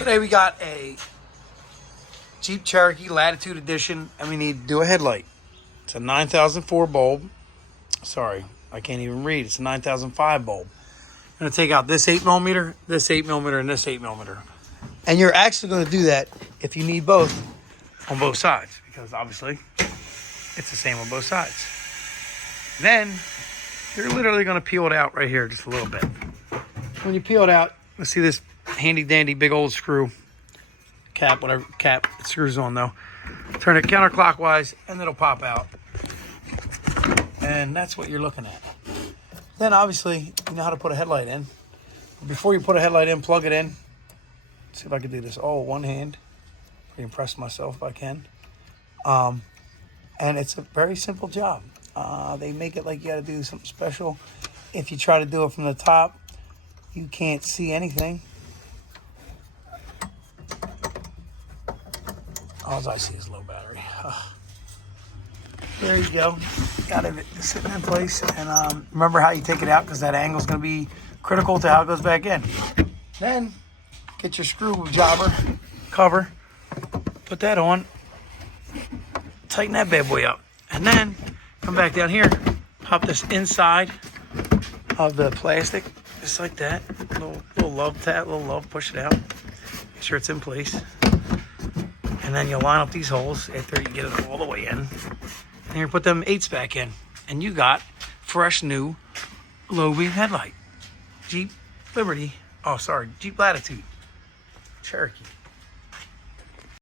Today we got a Jeep Cherokee Latitude Edition, and we need to do a headlight. It's a 9004 bulb. Sorry, I can't even read. It's a 9005 bulb. I'm going to take out this 8mm, this 8mm, and this 8mm. And you're actually going to do that if you need both on both sides, because obviously it's the same on both sides. Then you're literally going to peel it out right here just a little bit. When you peel it out, let's see this handy dandy big old screw cap, whatever cap it screws on though. Turn it counterclockwise and it'll pop out. And that's what you're looking at. Then obviously you know how to put a headlight in. Before you put a headlight in, plug it in. Let's see if I can do this all one hand. Pretty impressed myself if I can. And it's a very simple job. They make it like you got to do something special. If you try to do it from the top, you can't see anything. All I see is low battery. There you go. Got it sitting in place. And remember how you take it out, because that angle is going to be critical to how it goes back in. Then get your screw jobber cover, put that on, tighten that bad boy up, and then come back down here, pop this inside of the plastic, just like that. Little love tap, little love, push it out. Make sure it's in place. And then you'll line up these holes after you get it all the way in. And you put them 8s back in. And you got fresh new low beam headlight. Jeep Latitude Cherokee.